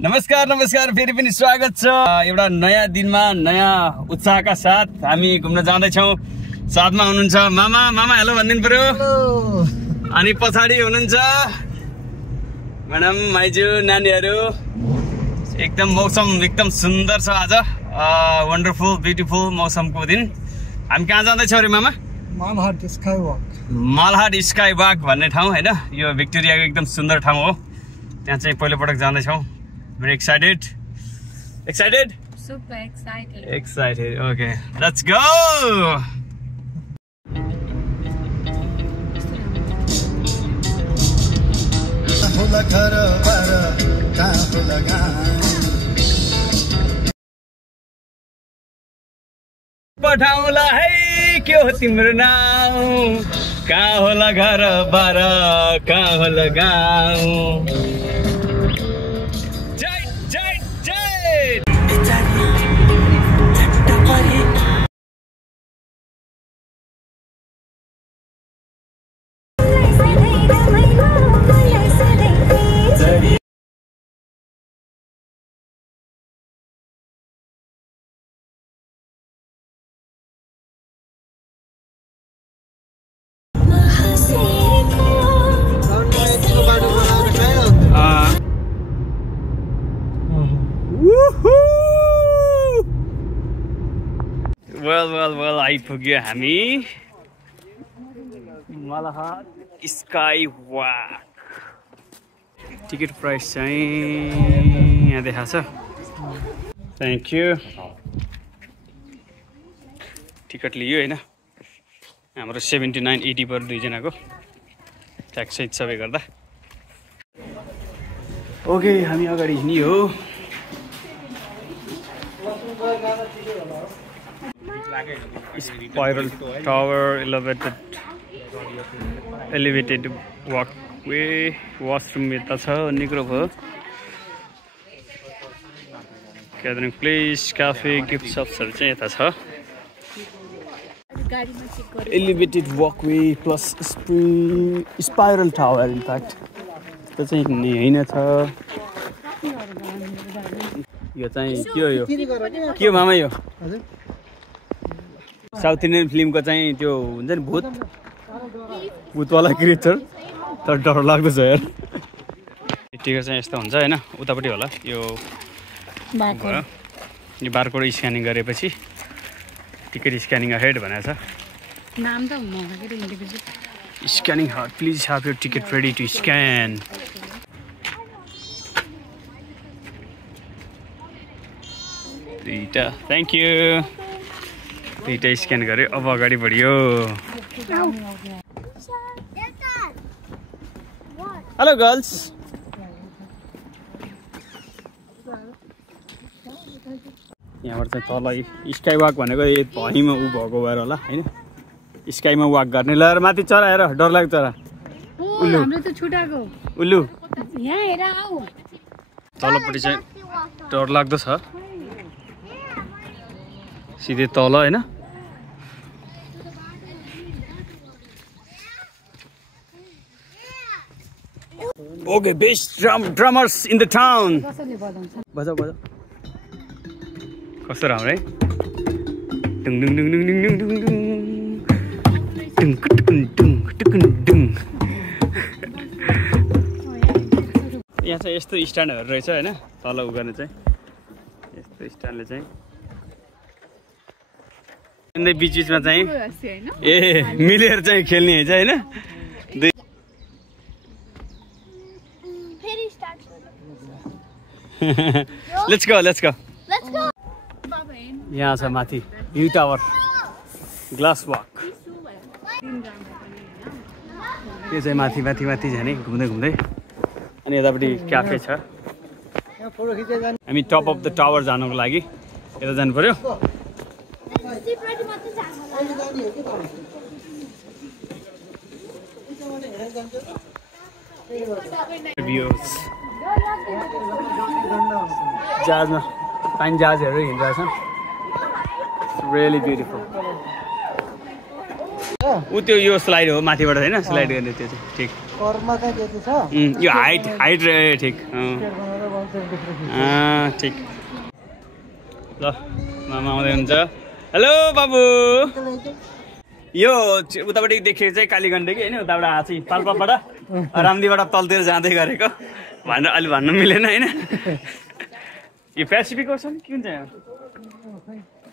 नमस्कार नमस्कार फेरि पनि स्वागत छ एउटा नयाँ दिनमा नयाँ उत्साहका साथ हामी घुम्न जाँदैछौँ। साथमा हुनुहुन्छ मामा मामा हेलो भनिदिनु पर्यो। अनि पछाडि हुनुहुन्छ म्याडम माइजू नानीहरू। एकदम मौसम एकदम सुन्दर छ आज, वन्डरफुल ब्युटिफुल मौसमको दिन। हामी कहाँ जाँदैछौँ अरे मामा? मालहाट स्काई वक। मालहाट स्काई वक भन्ने ठाउँ होइन, यो भिक्टोरियाको एकदम सुन्दर ठाउँ हो। त्यहाँ चाहिँ पहिलोपटक जाँदैछौँ। Very excited? Excited? Super excited. Excited. Okay, let's go. पठाउला है के हो तिम्रो नाम, कहाँ होला घर बार कहाँ होला गाउँ। Well, आइपुग्यो हामी मालहाट स्काई वक। टिकट प्राइस चाहिँ यहाँ देखाएको छ। Thank you. टिकट लियो होइन, हाम्रो 79-80 पर दुईजनाको, ट्याक्स सहित सबै गर्दा। ओके हामी अगाडि हिँड्यो। Spiral tower, elevated walkway, washroom यता छ, निक्रो भयो। ग्यादरिङ प्लेस, क्याफे, गिफ्ट सप्सहरू चाहिँ यता छ। Elevated walkway plus spiral tower in fact त्यो चाहिँ होइन छ। यो चाहिँ के हो मामा? यो साउथ इन्डियन फिल्मको चाहिँ त्यो हुन्छ नि भूतवाला क्रिएचर, तर डर लाग्दो छ यार। टिकट चाहिँ यस्तो हुन्छ होइन, उतापट्टि होला यो बारकोड स्क्यानिङ गरेपछि टिकट स्क्यानिङ अहेड भनेको छ। नाम त हुनु scanning hard, please have your ticket ready to scan. दुईटा थ्याङ्क यू। दुईटा स्क्यान गऱ्यो, अब अगाडि बढियो। Hello girls. यहाँबाट चाहिँ तल स्काई वाक भनेको भैँमा ऊ भएको भएर होला होइन, स्काईमा वाक गर्ने। ल माथि चरा हेर, डर लाग्छ चरा। उल्लु तलपट्टि चाहिँ डर लाग्दो छ, सिधै तल होइन। Okay, best drummers in the town. बजाऊ बजाऊ, कस्तो राम्रो है। डुङ डुङ डुङ डुङ डुङ डुङ डुङ डुङ टुकुन डुङ टुकुन डुङ। यहाँ चाहिँ यस्तो स्ट्यान्डहरू रहेछ होइन, तल उ गर्ने चाहिँ यस्तो स्ट्यान्डले चाहिँ बिचमा चाहिँ मिलेर चाहिँ खेल्ने है होइन। Let's go. यहाँ छ माथि भ्यू टावर, ग्लास वक। यो चाहिँ माथि माथि माथि जाने घुम्दै घुम्दै। अनि यतापट्टि क्याफे छ। हामी टप अफ द टावर जानुको लागि यता जानु पर्यो। जहाजमा पानी जहाजहरू हिँडिरहेछ। Really beautiful. ऊ त्यो यो स्लाइड हो माथिबाट होइन, स्लाइड गर्ने त्यो चाहिँ ठिक। यो हाइट ठिक। ठिक ल मामा आउँदै हुन्छ हेलो बाबु यो उतापट्टि देखेको चाहिँ कालीगण्डकी होइन उताबाट आएको चाहिँ पाल्पाबाट रामदीबाट तलतिर जाँदै गरेको भनेर अहिले भन्नु मिलेन होइन यो पेसिफिक ओसन के हुन्छ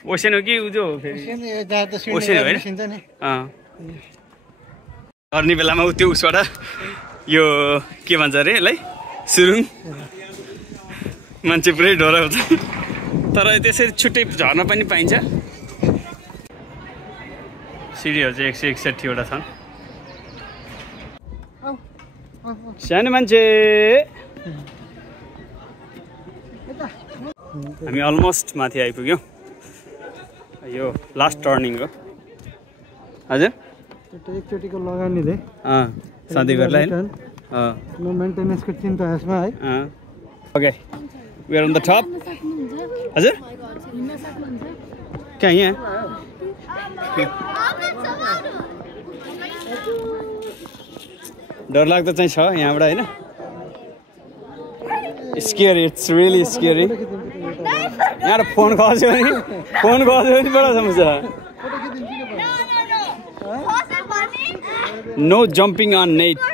ओसन हो कि उजो हो फेरि ओसन हो होइन झर्ने बेलामा त्यो उसबाट यो के भन्छ अरे यसलाई सुरुङ मान्छे पुरै डराउँछ तर त्यसरी छुट्टै झर्न पनि पाइन्छ सिडीहरू चाहिँ 161वटा छन् सानो मान्छे हामी अलमोस्ट माथि आइपुग्यौँ यो लास्ट टर्निङ हो हजुर एकचोटिको लगानीले सधैँभरलाई नो मेन्टेनेन्सको चिन्ता यसमा है okay we are on the top हजुर कहाँ यहाँ डरलाग्दो चाहिँ छ यहाँबाट होइन स्केरी इट्स रियली स्केरी यहाँ फोन खस्यो भने बडा समस्या no jumping on net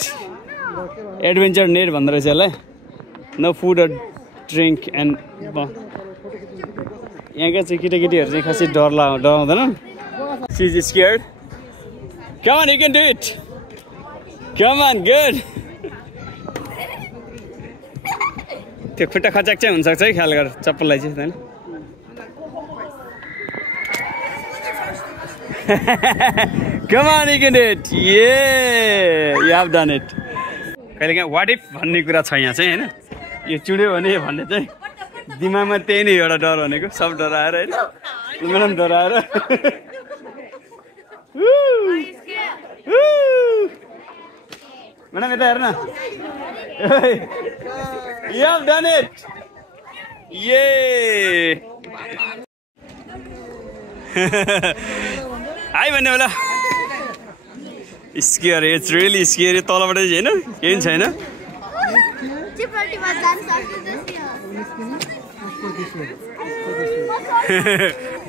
adventure net भन्दो रहेछ यसलाई no food or drink and यहाँका चाहिँ केटाकेटीहरू चाहिँ खासै डराउँदैन she is scared come on you can do it come on good त्यो खुट्टा खचाक चाहिँ हुनसक्छ है ख्याल गर चप्पललाई चाहिँ होइन come on you can do it yeah you have done it कहिलेकाहीँ वाट इफ भन्ने कुरा छ यहाँ चाहिँ होइन यो चुड्यो भने भन्ने चाहिँ दिमागमा त्यही नै एउटा डर भनेको सब डराएर होइन तिमीलाई पनि डराएर मैडम यता हेर्न You have done it! Yay! Hi, Manila. It's scary. It's really scary. तलबाट चाहिँ हैन केही छैन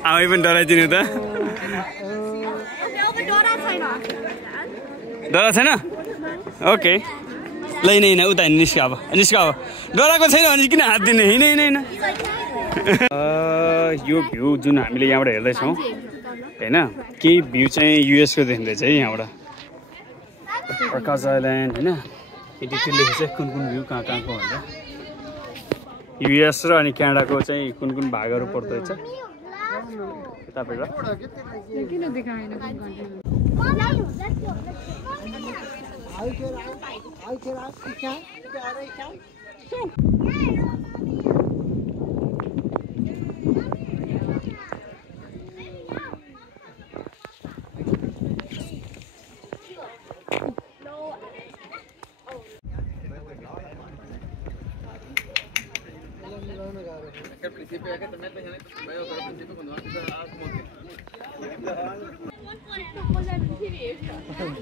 आमै पनि डराइदिनु त डरा छैन ओके ल हिँड उता निस्क अब डराएको छैन भने किन हात दिने हिँड यो भ्यू जुन हामीले यहाँबाट हेर्दैछौँ होइन केही भ्यू चाहिँ युएसको देखिँदैछ है यहाँबाट प्रकाश आइल्यान्ड होइन डिटेल लेखेको छ कुन भ्यू कहाँ कहाँको हुन्छ युएस र अनि क्यानाडाको चाहिँ कुन भागहरू पर्दो रहेछ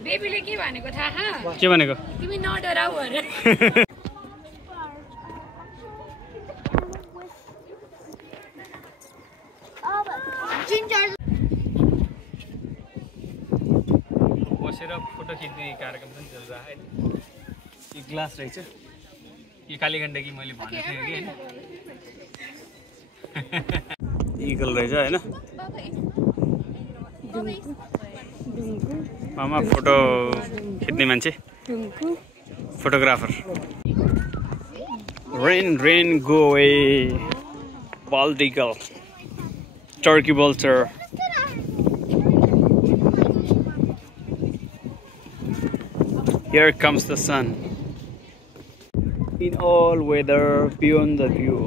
बेबीले के भनेको थाहा के भनेको तिमी नडराउ अरे बसेर फोटो खिच्ने कार्यक्रम पनि चल्छ है यो ग्लास रहेछ यो कालीगण्डकी मैले भनेको थिएँ कि हैन इगल रहेछ हैन मामा फोटो खिच्ने मान्छे photographer rain go away bald eagle turkey vulture here comes the sun in all weather beyond the view.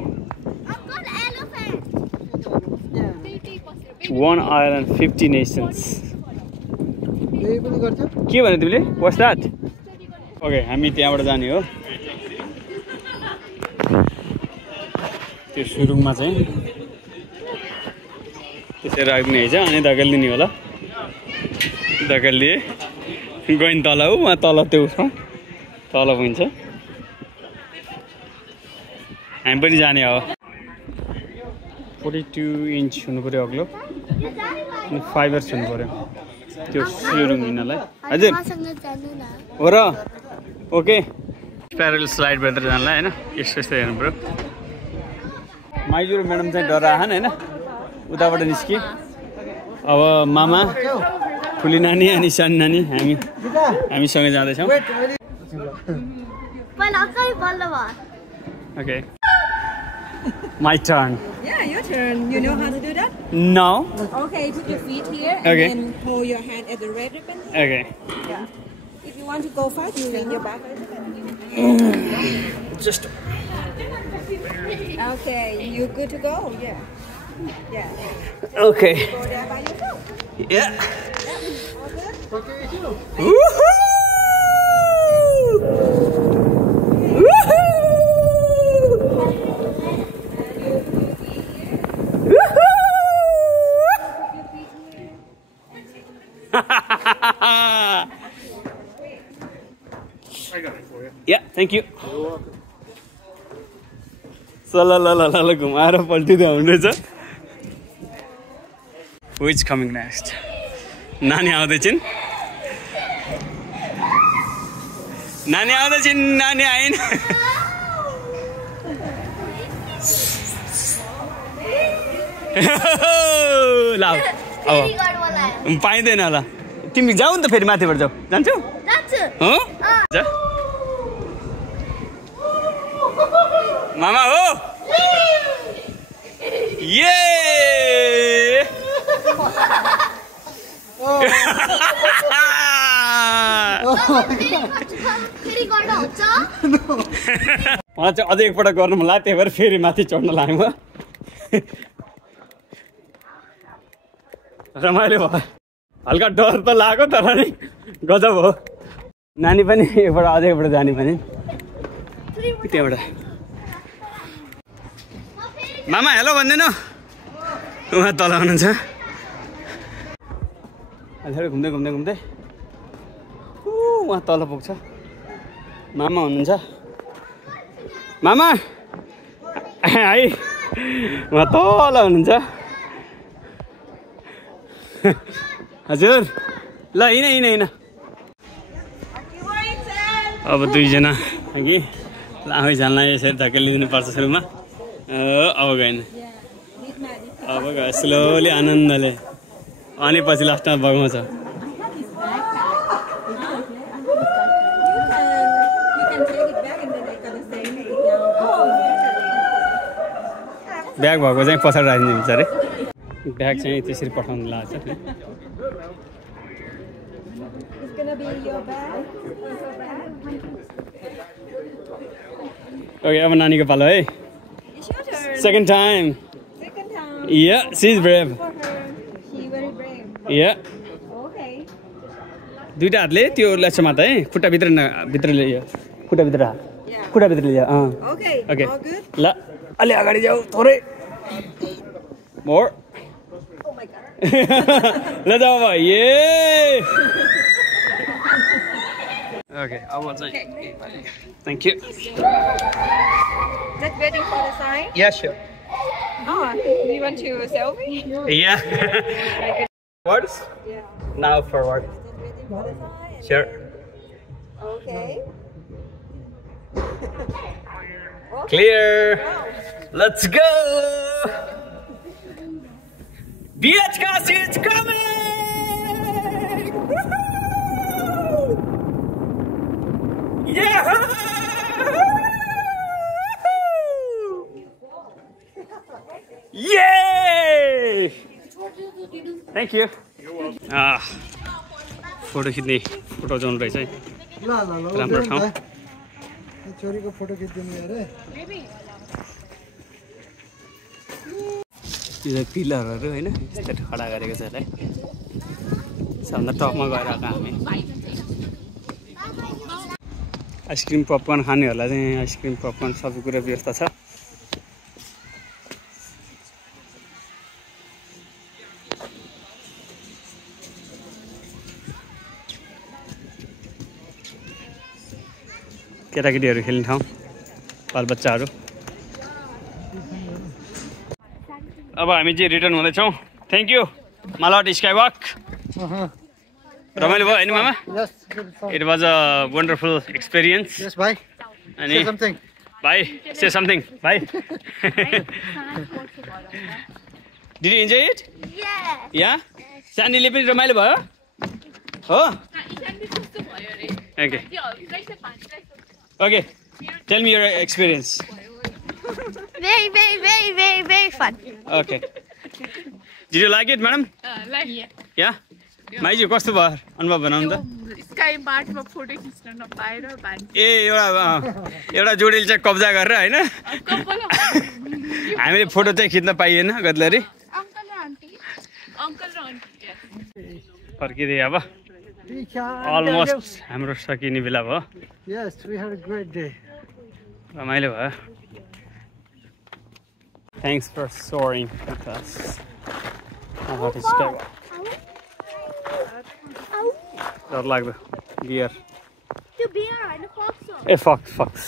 One island, 50 nations. के भने तिमीले वाट्स द्याट ओके हामी त्यहाँबाट जाने हो त्यो सुरुङमा चाहिँ त्यसरी राख्ने हैछ अनि धकेलिदिने होला धकेलिदिए गइन तल हो वहाँ तल त्यो उसमा तल हुन्छ हामी पनि जाने हो 42 इन्च हुनु पर्यो अग्लो अनि फाइबर्स हुनु पर्यो त्यो सुरुङ हिँड्नलाई हजुर हो र ओके प्यारल स्लाइड भएर जानलाई होइन यस्तो यस्तो हेर्नु पर्यो माइजू र म्याडम चाहिँ डर आएन होइन उताबाट निस्कियो अब मामा ठुली नानी अनि सानो नानी हामीसँगै जाँदैछौँ Okay. My turn. Yeah, your turn. You know how to do that? No. Okay, put your feet here Okay. and then hold your hand at the red ribbon. Okay. Yeah. If you want to go fast, you lean your back. Just. Okay, you good to go? Yeah. Yeah. Okay. Go there by yourself. Yeah. All good? Woohoo! Woohoo! I got it for you. Yeah, thank you. So la घुमाएर पल्टिँदै हुँदैछ. Who is coming next? नानी आउँदैछिन्. नानी आउँदैछिन्, नानी आइन्. ल अब पाइँदैन होला. तिमी जाऊ नि त फेरि माथिबाट जाऊ. जान्छौ? हो? जा. मामा हो? ये! मलाई चाहिँ अझै एकपल्ट गर्नु मन लाग्यो त्यही भएर फेरि माथि चढ्न लाग्यो म रमाइलो भयो हल्का डर त लाग्यो तर नि गजब हो नानी पनि एकपल्ट अझै एकपल्ट जाने पनि त्यहाँबाट मामा हेलो भन्दैन उहाँ तल हुनुहुन्छ अहिले घुम्दै घुम्दै घुम्दै उहाँ तल पुग्छ मामा हुनुहुन्छ मामा है उहाँ तल हुनुहुन्छ हजुर ल हिँड अब दुईजना कि आफै झाललाई यसरी धकेलिदिनु पर्छ सुरुमा अब गएन अब गयो स्लोली आनन्दले अनि पछि लास्टमा बगाउँछ ब्याग भएको चाहिँ पछाडि राखिदिन्छ अरे ब्याग चाहिँ त्यसरी पठाउनु लाग्छ ओके अब नानीको पालो है सेकेन्ड टाइम या सी इज ब्रेभ या दुईटा हातले त्यो लक्ष्यमा त है खुट्टाभित्र भित्रले खुट्टाभित्र ल्यायो ओके ल अलि अगाडि जाऊ थोरै मोर ल जाऊ अब ये ओके अब चाहिँ thank you Just waiting for the sign? Yeah, sure. Oh, you want to selfie? Yeah. Words? Yeah. Now forward. Just waiting for the sign. Sure. Okay. Clear. Let's go. BH Kasi is coming. Yeah. Yay! Thank you. Photo खिच्ने photo John रहेछ है राम्रो ठाउँ छोरीको photo खिच्दिनु अरे यो पिलरहरू होइन यस्तो खडा गरेको छ यसलाई सबभन्दा टपमा गएर आएको हामी आइसक्रिम पपकर्न खानेहरूलाई चाहिँ आइसक्रिम पपकर्न सबै कुरा व्यवस्था छ केटाकेटीहरू खेल्ने ठाउँ बालबच्चाहरू अब हामी चाहिँ रिटर्न हुँदैछौँ थ्याङ्क यू मालावट स्काई वक रमाइलो भयो होइन मामा Yes. It was a wonderful experience Yes, bye. अनि Say something. भाइ से समथिङ भाइ डिड यु इन्जोय इट या सानीले पनि रमाइलो भयो हो okay okay tell me your experience Very fun. Okay did you like it madam या माइजी कस्तो भयो अनुभव बनाउनु त Sky Martमा फोटो खिच्न नपाएर ए एउटा जोडीले चाहिँ कब्जा गरेर होइन हामीले फोटो चाहिँ खिच्न पाइएन गदलरी अङ्कल र आन्टी फर्किँदै अब We can. अलमोस्ट हाम्रो सकिने बेला भयो Yes, we had a great day. रमाइलो भयो thanks for soaring with us about his skywalk. डर लाग्दो बियर त्यो बियर होइन फोक्स हो ए फक्स